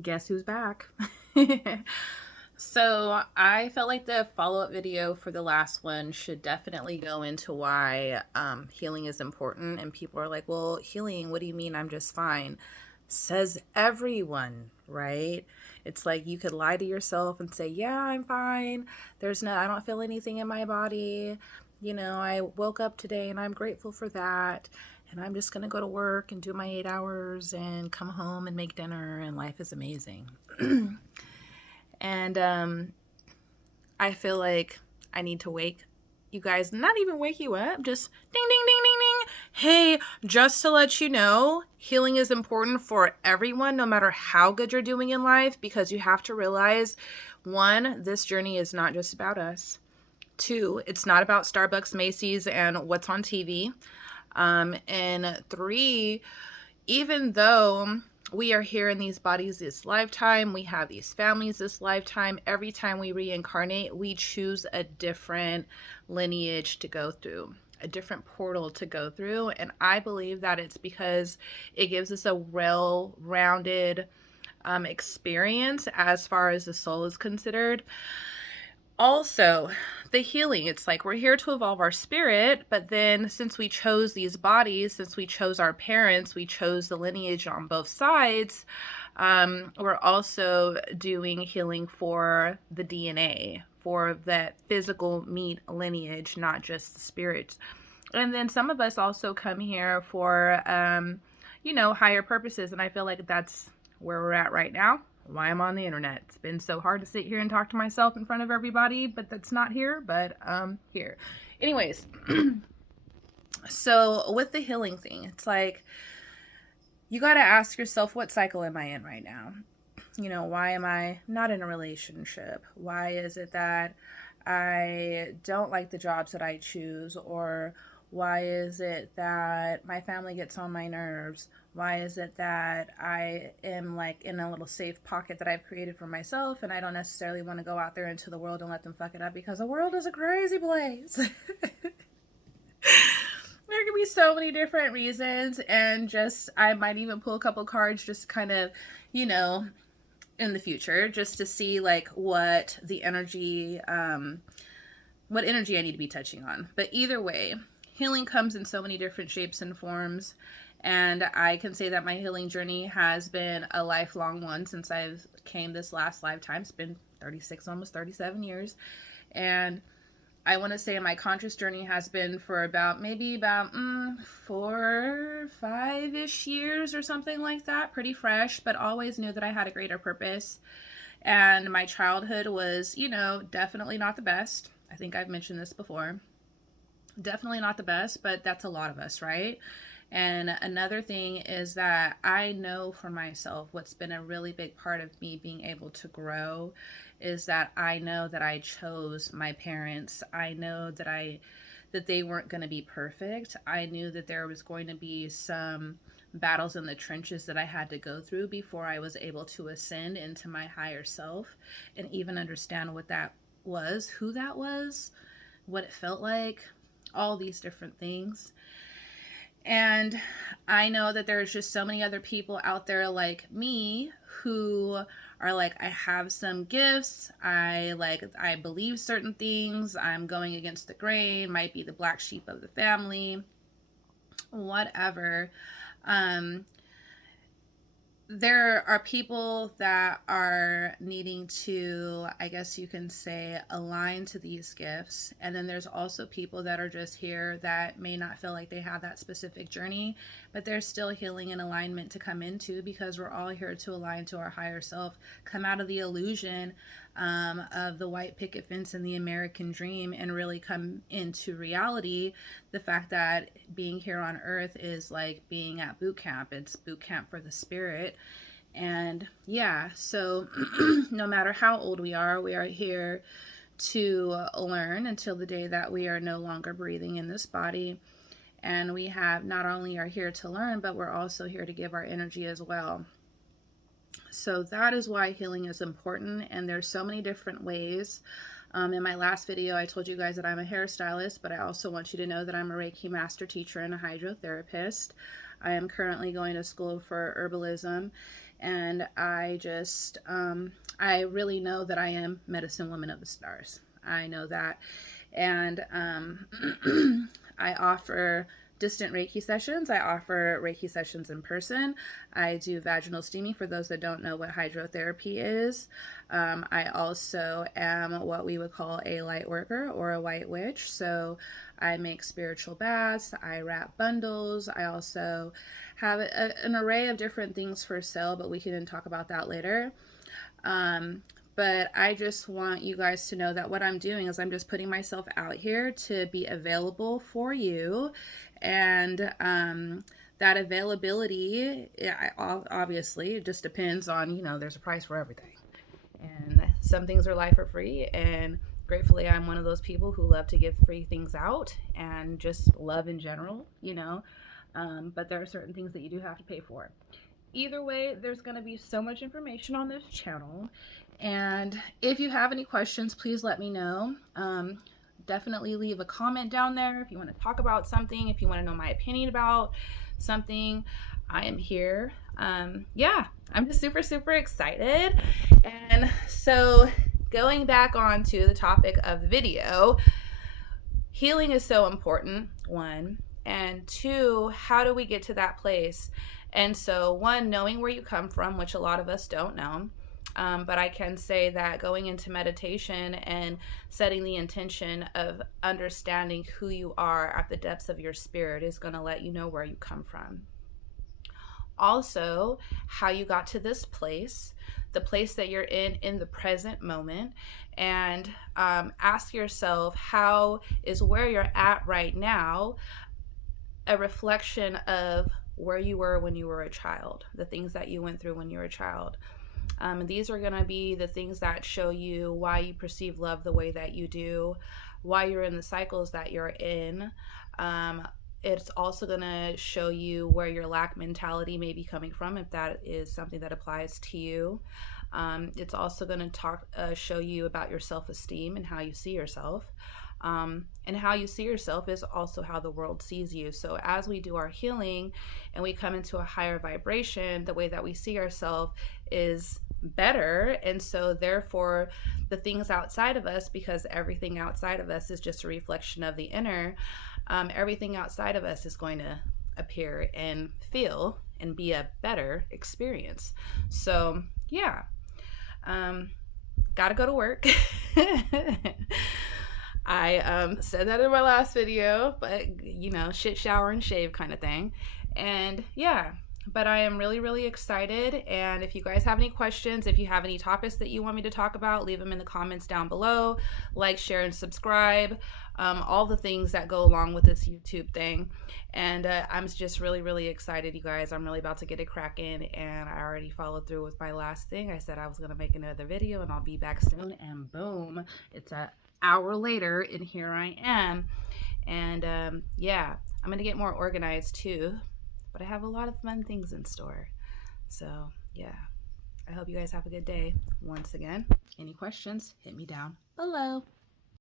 Guess who's back? So I felt like the follow-up video for the last one should definitely go into why healing is important. And people are like, well, healing, what do you mean? I'm just fine. Says everyone, right? It's like you could lie to yourself and say, yeah, I'm fine. I don't feel anything in my body. I woke up today and I'm grateful for that. And I'm just going to go to work and do my 8 hours and come home and make dinner, and life is amazing. And I feel like I need to wake you guys, not even wake you up, just ding, ding, ding, ding, ding. Hey, just to let you know, healing is important for everyone, no matter how good you're doing in life, because you have to realize, one, this journey is not just about us. Two, it's not about Starbucks, Macy's, and what's on TV. And three, even though we are here in these bodies this lifetime, we have these families this lifetime, every time we reincarnate, we choose a different lineage to go through, a different portal to go through. And I believe that it's because it gives us a well rounded experience as far as the soul is considered. Also, the healing, it's like we're here to evolve our spirit, but then since we chose these bodies, since we chose our parents, we chose the lineage on both sides, we're also doing healing for the DNA, for that physical meat lineage, not just the spirit. And then some of us also come here for higher purposes, and I feel like that's where we're at right now, why I'm on the internet. It's been so hard to sit here and talk to myself in front of everybody, but that's not here, but here. Anyways, so with the healing thing, it's like you got to ask yourself, what cycle am I in right now? Why am I not in a relationship? Why is it that I don't like the jobs that I choose? Or why is it that my family gets on my nerves? Why is it that I am like in a little safe pocket that I've created for myself, and I don't necessarily want to go out there into the world and let them fuck it up, because the world is a crazy place. There can be so many different reasons, and just I might even pull a couple cards just kind of, you know, in the future, just to see like what energy I need to be touching on. But either way, healing comes in so many different shapes and forms. And I can say that my healing journey has been a lifelong one since I've came this last lifetime. It's been 36, almost 37 years. And I want to say my conscious journey has been for about 4, 5-ish years or something like that. Pretty fresh, but always knew that I had a greater purpose. And my childhood was, definitely not the best. I think I've mentioned this before. Definitely not the best, but that's a lot of us, right? And another thing is that I know for myself what's been a really big part of me being able to grow is that I know that I chose my parents. I know that they weren't going to be perfect. I knew that there was going to be some battles in the trenches that I had to go through before I was able to ascend into my higher self and even understand what that was, who that was, what it felt like, all these different things. And I know that there's just so many other people out there like me who are like, I have some gifts. I believe certain things. I'm going against the grain, might be the black sheep of the family, whatever. Um, there are people that are needing to, I guess you can say, align to these gifts. And then there's also people that are just here that may not feel like they have that specific journey, but they're still healing and alignment to come into, because we're all here to align to our higher self, come out of the illusion of the white picket fence and the American dream, and really come into reality. The fact that being here on earth is like being at boot camp, it's boot camp for the spirit. And yeah, so no matter how old we are here to learn until the day that we are no longer breathing in this body. And we have not only are here to learn, but we're also here to give our energy as well. So that is why healing is important, and there's so many different ways. In my last video, I told you guys that I'm a hairstylist, but I also want you to know that I'm a Reiki master teacher and a hydrotherapist. I am currently going to school for herbalism, And I just, I really know that I am medicine woman of the stars. I know that. And I offer distant Reiki sessions. I offer Reiki sessions in person. I do vaginal steaming for those that don't know what hydrotherapy is. I also am what we would call a light worker or a white witch. So I make spiritual baths, I wrap bundles. I also have an array of different things for sale, but we can talk about that later. But I just want you guys to know that what I'm doing is I'm just putting myself out here to be available for you. And that availability, obviously, it just depends on, there's a price for everything. And some things are life for free. And gratefully, I'm one of those people who love to give free things out and just love in general. But there are certain things that you do have to pay for. Either way, there's going to be so much information on this channel. And if you have any questions, please let me know. Definitely leave a comment down there if you want to talk about something, if you want to know my opinion about something. I am here. Yeah, I'm just super, super excited. And so going back on to the topic of the video, healing is so important, one. And two, how do we get to that place? And so, one, knowing where you come from, which a lot of us don't know. But I can say that going into meditation and setting the intention of understanding who you are at the depths of your spirit is going to let you know where you come from. Also, how you got to this place, the place that you're in the present moment, and ask yourself, how is where you're at right now a reflection of where you were when you were a child, the things that you went through when you were a child. These are going to be the things that show you why you perceive love the way that you do, why you're in the cycles that you're in. It's also going to show you where your lack mentality may be coming from, if that is something that applies to you. It's also going to show you about your self-esteem and how you see yourself. And how you see yourself is also how the world sees you. So as we do our healing and we come into a higher vibration, the way that we see ourselves is better. And so therefore the things outside of us, because everything outside of us is just a reflection of the inner, everything outside of us is going to appear and feel and be a better experience. So yeah, gotta go to work. I said that in my last video, but shit, shower, and shave kind of thing. And yeah, but I am really, really excited. And if you guys have any questions, if you have any topics that you want me to talk about, leave them in the comments down below. Like, share, and subscribe. All the things that go along with this YouTube thing. And I'm just really, really excited, you guys. I'm really about to get it cracking. And I already followed through with my last thing. I said I was going to make another video and I'll be back soon. And boom, it's an hour later and here I am. And yeah, I'm going to get more organized too. But I have a lot of fun things in store. So yeah, I hope you guys have a good day. Once again, any questions, hit me down below.